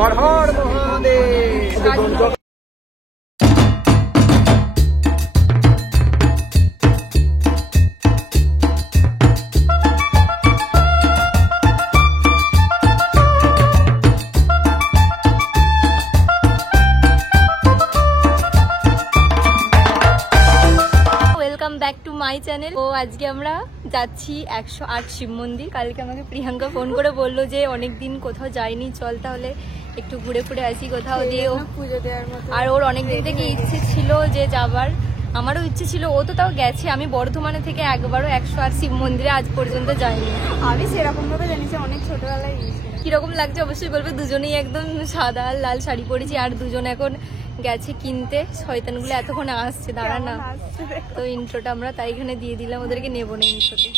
Har Har Mahadev. Back to my channel. ও আজকে আমরা যাচ্ছি 108 শিব মন্দির। কালকে আমাকে প্রিয়াঙ্কা ফোন করে বললো যে অনেকদিন কোথাও যাইনি, চল তাহলে একটু ঘুরে ফুরে আসি কোথাও দিয়ে পুজো দেওয়ার মতো। আর ওর অনেকদিন থেকে ইচ্ছে ছিল যে যাবার, আমারও ইচ্ছে ছিল। ও তো তাও গেছে, আমি বর্ধমানে থেকে একবারও 108 শিব মন্দিরে আজ পর্যন্ত যাইনি। আমি সেরকম ভাবে জানি যে অনেক ছোটবেলায় গিয়েছিলাম। কিরকম লাগছে অবশ্যই বলবে। দুজনেই একদম সাদা লাল শাড়ি পরেছি, আর দুজন এখন গেছে কিনতে। শয়তানগুলো এতক্ষণ আসছে, দাঁড়া না। তো ইন্ট্রোটা আমরা তাই এখানে দিয়ে দিলাম, ওদেরকে নেবো না ইন্ট্রোতে।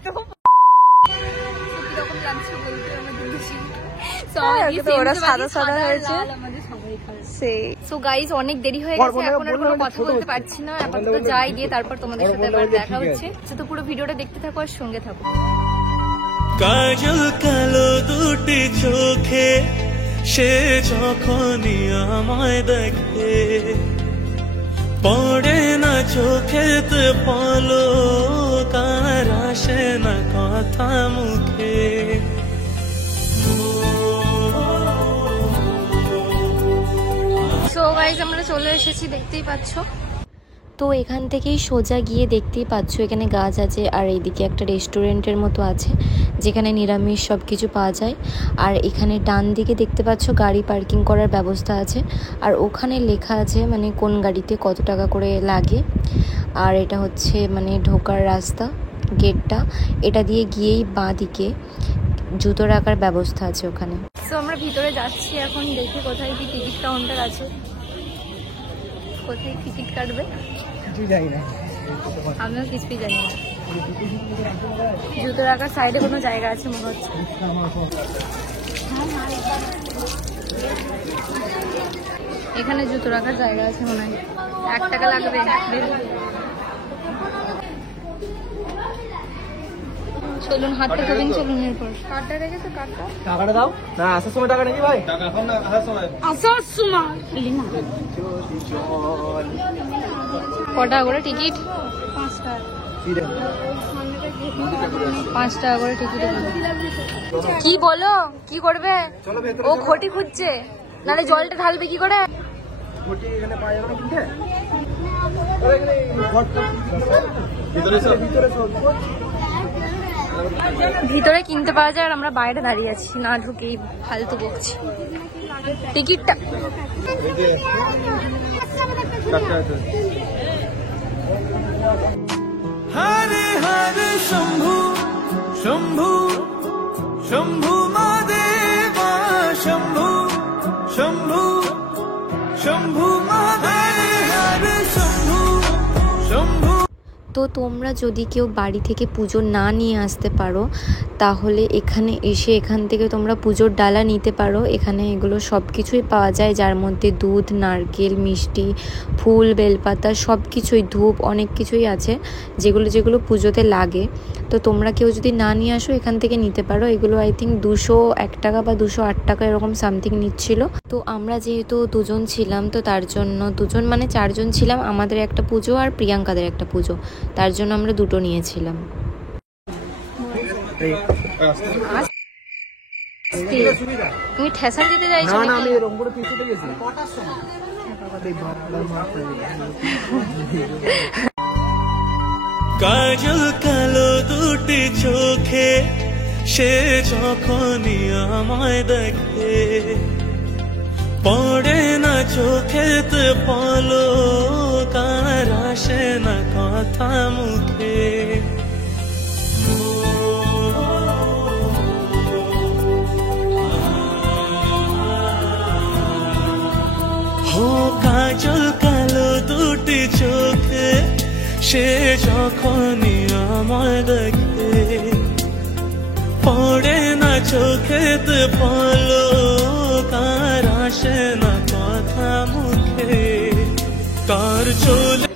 কিরকম লাগছে বলতে অনেক দেরি হয়ে গেছে, এখন আর কোনো কথা বলতে পারছি না। আপাতত যাই, দিয়ে তারপর তোমাদের সাথে আবার দেখা হচ্ছে। তো পুরো ভিডিওটা দেখতে থাকো আর সঙ্গে থাকো। কাজল কালো দুটি চোখে সে যখনই আমায় দেখে, পড়ে না চোখেতে পলক, আর আসে না কথা মুখে। সো গাইস আমরা চলে এসেছি, দেখতেই পাচ্ছ। তো এখান থেকেই সোজা গিয়ে দেখতেই পাচ্ছ এখানে গাছ আছে, আর এইদিকে একটা রেস্টুরেন্টের মতো আছে যেখানে নিরামিষ সব কিছু পাওয়া যায়। আর এখানে ডান দিকে দেখতে পাচ্ছ গাড়ি পার্কিং করার ব্যবস্থা আছে, আর ওখানে লেখা আছে মানে কোন গাড়িতে কত টাকা করে লাগে। আর এটা হচ্ছে মানে ঢোকার রাস্তা, গেটটা। এটা দিয়ে গিয়েই বাঁ দিকে জুতো রাখার ব্যবস্থা আছে ওখানে। তো আমরা ভিতরে যাচ্ছি এখন, দেখি কোথায় কি টিকিট কাউন্টার আছে, কোথায় টিকিট কাটবে আমিও কিছুই জানি না। জুতো রাখার সাইডে কোনো জায়গা আছে মনে হচ্ছে। এখানে জুতো রাখার জায়গা আছে মনে হয়। 1 টাকা লাগবে। চলুন হাতটা ধরবেন, চলুন। এরপর কার্ডটা রেখেছো, টাকাটা দাও না। আসার সময় টাকা নাকি ভাই? টাকা এখন না, আসার সময় কটা করে টিকিট? 5 টাকা করে টিকিট। কি বলো, কি করবে? ও ঘটি খুঁজছে, নাহলে জলটা ঢালবে কি করে? ভিতরে কিনতে পাওয়া যায়, আর আমরা বাইরে দাঁড়িয়ে আছি, না ঢুকেই ফালতু বকছি। টিকিটটা হরে হরে শম্ভু শম্ভু শম্ভু মহাদেবা, শম্ভু শম্ভু শম্ভু মহাদেবা, শম্ভু শম্ভু। তো তোমরা যদি কেউ বাড়ি থেকে পুজো না নিয়ে আসতে পারো, তাহলে এখানে এসে এখান থেকে তোমরা পুজোর ডালা নিতে পারো। এখানে এগুলো সব কিছুই পাওয়া যায়, যার মধ্যে দুধ, নারকেল, মিষ্টি, ফুল, বেলপাতা, সব কিছুই, ধূপ, অনেক কিছুই আছে যেগুলো যেগুলো পুজোতে লাগে। তো তোমরা কেউ যদি না নিয়ে আসো এখান থেকে নিতে পারো। এগুলো আই থিঙ্ক 201 টাকা বা 208 টাকা এরকম সামথিং নিচ্ছিল। তো আমরা যেহেতু দুজন ছিলাম, তো তার জন্য দুজন মানে 4 জন ছিলাম। আমাদের একটা পুজো আর প্রিয়াঙ্কাদের একটা পুজো, তার জন্য আমরা দুটো নিয়েছিলাম। তুমি ঠেসান দিতে চাইছো? না, আমি এরকম করে পিছুতে গেছি। কাজল কালো দুটি চোখে সে যখনই আমায় দেখে, পড়ে না চোখেতে পলক, আর আসে না কথা মুখে। হো কাজল কালো দুটি চোখে সে যখনই আমায় দেখে, পড়ে না চোখেতে পলক, আর আসে না কথা মুখে। তার চলে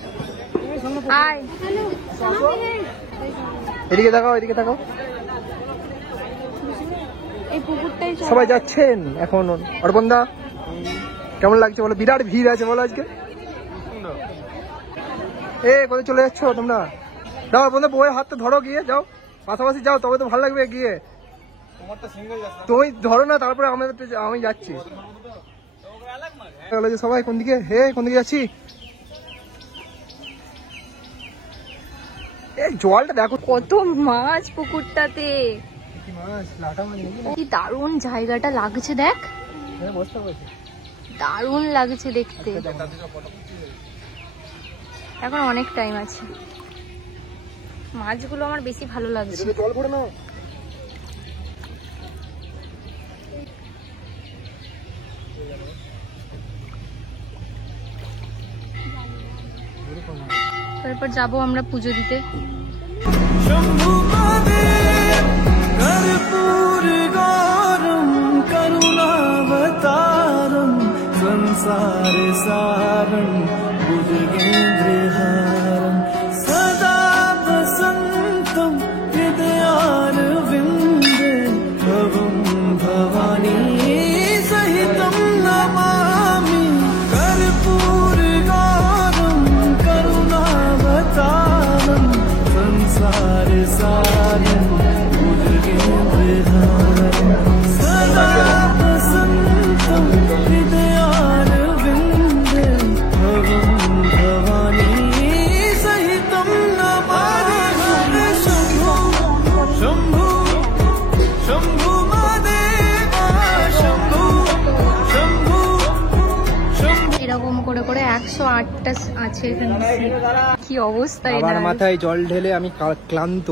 এদিকে তাকাও, এদিকে তাকাও। এই সবাই যাচ্ছেন এখন। অর্পণদা কেমন লাগছে বলো? বিরাট ভিড় আছে বলো আজকে। এ কোথায় চলে যাচ্ছ তোমরা? যাও অর্পণদা, বউয়ের হাতটা ধরো, গিয়ে যাও পাশাপাশি যাও, তবে তো ভালো লাগবে। গিয়ে তুমি ধরো না, তারপরে আমি যাচ্ছি। সবাই কোন দিকে? কোন দিকে যাচ্ছি? এই জলটা দেখো কত মাছ পুকুরটাতে, কি দারুণ জায়গাটা লাগছে। দেখ দারুণ লাগছে দেখতে। এখন অনেক টাইম আছে। মাছগুলো আমার বেশি ভালো লাগছে। জল পড়ে না। তারপর যাবো আমরা পুজো দিতে। शंभु महादेव कर्पूर गौरम करुणावतारम संसार सारं भुजगेन्द्रहारं सदा वसन्तं हृदयारविन्दे भवं भवानी सहितं नमामि कर्पूर गौरम करुणावतारं संसार सारं भुजगेन्द्रहारं सदा वसन्तं हृदयारविन्दे भवं भवानी सहितं नमामि शम्भो शम्भो शम्भो महादेव शम्भो शम्भो शम्भो। এরকম করে করে 108টা আছে এখানে। কি অবস্থা! আমার মাথায় জল ঢেলে আমি ক্লান্ত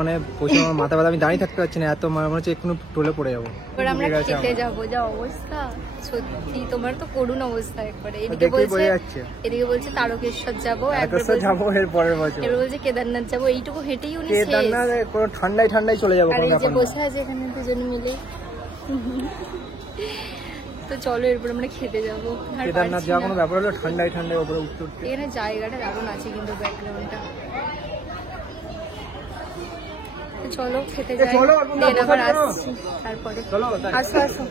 মানে প্রচুর আমার মাথা ব্যথা, আমি দাঁড়িয়ে থাকতে পারছি না, এত মনে হচ্ছে একটু টোলে পড়ে যাবো। এবার আমরা খেতে যাবো, যা অবস্থা সত্যি, তোমার তো করুণ অবস্থা একবারে। এদিকে বলছে তারকেশ্বর যাবো, যাবো এর পরের বছর, এবার বলছে কেদারনাথ যাবো। এইটুকু হেঁটেই উনি শেষ। কেদারনাথ পুরো ঠান্ডায় চলে যাবো। আর এই যে বসে আছে এখানে দুজন মিলে। তো চলো এরপর আমরা খেতে যাবো। কেদারনাথ যাওয়া কোনো ব্যাপার হলো? ঠান্ডায় উপরে উঠতে উঠতে। এখানে জায়গাটা দারুণ আছে কিন্তু ব্যাকগ্রাউন্ডটা। চলো খেতে যাই, দেন আবার আসছি তারপরে। আসো আসো,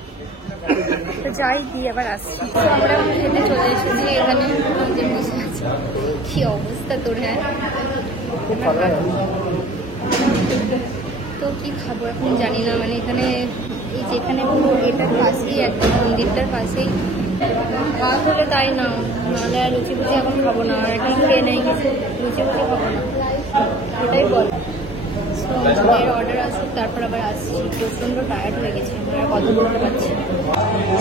তো যাই দিয়ে আবার আসছি। আমরা এখন খেতে চলে এসেছি, এখানে বসে আছি। কি অবস্থা তোর! হ্যাঁ তো কি খাবো এখন জানি না, মানে এখানে এই যেখানে এটার পাশেই একদম মন্দিরটার পাশেই ভাত হলে তাই না, নাহলে আর লুচি ফুচি এখন খাবো না। আর এখন খেয়ে নেই কিছু, লুচি ফুচি খাবো না, ওটাই বল। এর অর্ডার আসুক তারপর আবার আসছি। প্রচণ্ড টায়ার্ড হয়ে গেছে, আমরা আর কথা বলতে পারছি।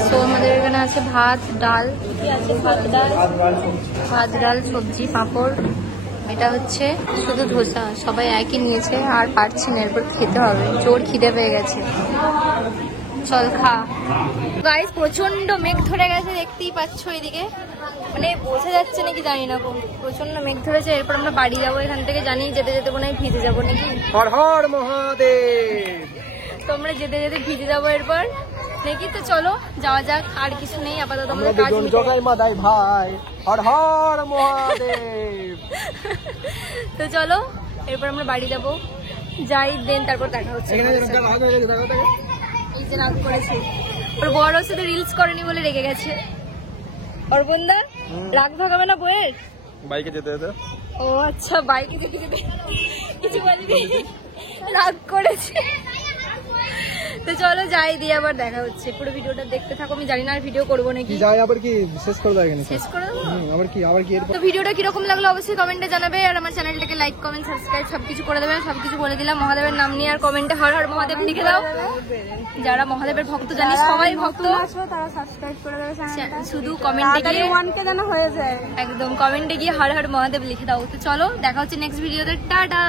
সো আমাদের এখানে আছে ভাত ডাল, কি আছে? ভাত ডাল সবজি পাঁপড়। এটা হচ্ছে শুধু ধোসা, সবাই একই নিয়েছে আর পারছি না, এরপর খেতে হবে, জোর খিদে পেয়ে গেছে। চল খা। গাইস প্রচন্ড মেঘ ধরে গেছে, দেখতেই পাচ্ছ এদিকে, মানে বোঝা যাচ্ছে নাকি জানি না, প্রচন্ড মেঘ ধরেছে। এরপর আমরা বাড়ি যাবো এখান থেকে, জানি যেতে যেতে মনে হয় ভিজে যাবো নাকি। হর হর মহাদেব। তো আমরা যেতে যেতে ভিজে যাবো এরপর নাকি। তো চলো যাওয়া যাক, আর কিছু নেই আপাতত। আমরা জগাই মাদাই ভাই, হর হর মহাদেব। তো চলো এরপর আমরা বাড়ি যাবো, যাই দেন তারপর দেখা হচ্ছে। এই যে রাগ করেছে, ওর বড় হচ্ছে তো রিলস করেনি বলে রেগে গেছে। অর্পণদা রাগ ভাগাবে না বইয়ের? বাইকে যেতে যেতে। ও আচ্ছা, বাইকে যেতে যেতে কিছু বলবি, রাগ করেছে। তো চলো যাই দিয়ে আবার দেখা হচ্ছে। পুরো ভিডিওটা দেখতে থাকো, আমি জানি না আর ভিডিও করবো নাকি। যাই আবার কি শেষ করে দেবো? শেষ করে দেবো আবার কি তো ভিডিওটা কিরকম লাগলো অবশ্যই কমেন্টে জানাবে। আর আমার চ্যানেলটাকে লাইক কমেন্ট সাবস্ক্রাইব সবকিছু করে দেবে। সবকিছু বলে দিলাম, মহাদেবের নাম নিয়ে আর কমেন্টে হর হর মহাদেব লিখে দাও। যারা মহাদেবের ভক্ত, জানি সবাই ভক্ত, তারা সাবস্ক্রাইব করে দেবে চ্যানেলটা। শুধু কমেন্টে গিয়ে 1K যেন হয়ে যায়, একদম কমেন্টে গিয়ে হর হর মহাদেব লিখে দাও। তো চলো দেখা হচ্ছে নেক্সট ভিডিওতে, টাটা।